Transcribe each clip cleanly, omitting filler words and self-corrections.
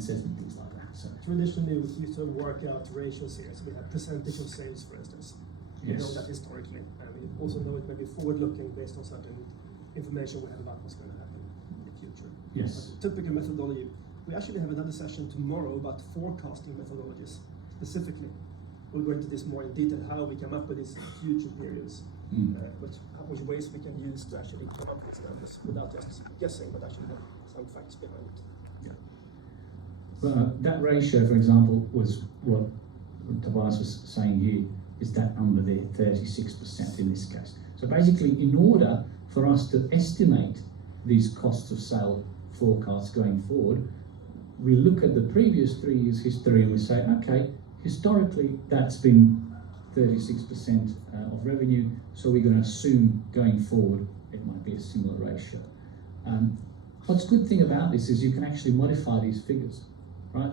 assessment, things like that. So traditionally, we used to work out ratios here. So we have percentage of sales, for instance. We know that historically, and we also know it may be forward-looking based on certain information we have about what's going to happen in the future. Yes. But typical methodology. We actually have another session tomorrow about forecasting methodologies specifically. We'll go into this more in detail, how we come up with these future periods, which ways we can use to actually come up with these numbers without just guessing, but actually have some facts behind it. Yeah. Well, that ratio, for example, was what Tobias was saying here, is that number there, 36% in this case. So basically, in order for us to estimate these costs of sale forecasts going forward, we look at the previous 3 years' history and we say, okay, historically that's been 36% of revenue, so we're going to assume going forward it might be a similar ratio. What's good thing about this is you can actually modify these figures, right?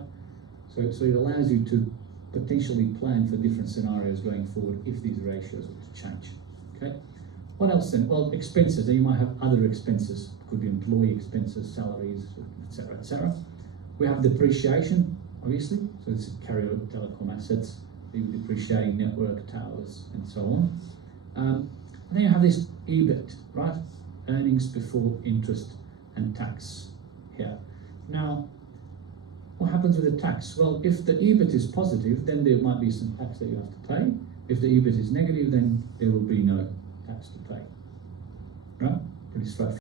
So it allows you to potentially plan for different scenarios going forward if these ratios were to change. Okay. What else then? Well, expenses. Then you might have other expenses. Could be employee expenses, salaries, etc., etc. We have depreciation, obviously. So this is carryover telecom assets, depreciating network towers, and so on. And then you have this EBIT, right? Earnings before interest and tax here. Now, what happens with the tax? Well, if the EBIT is positive, then there might be some tax that you have to pay. If the EBIT is negative, then there will be no tax to pay. Right? Pretty straightforward.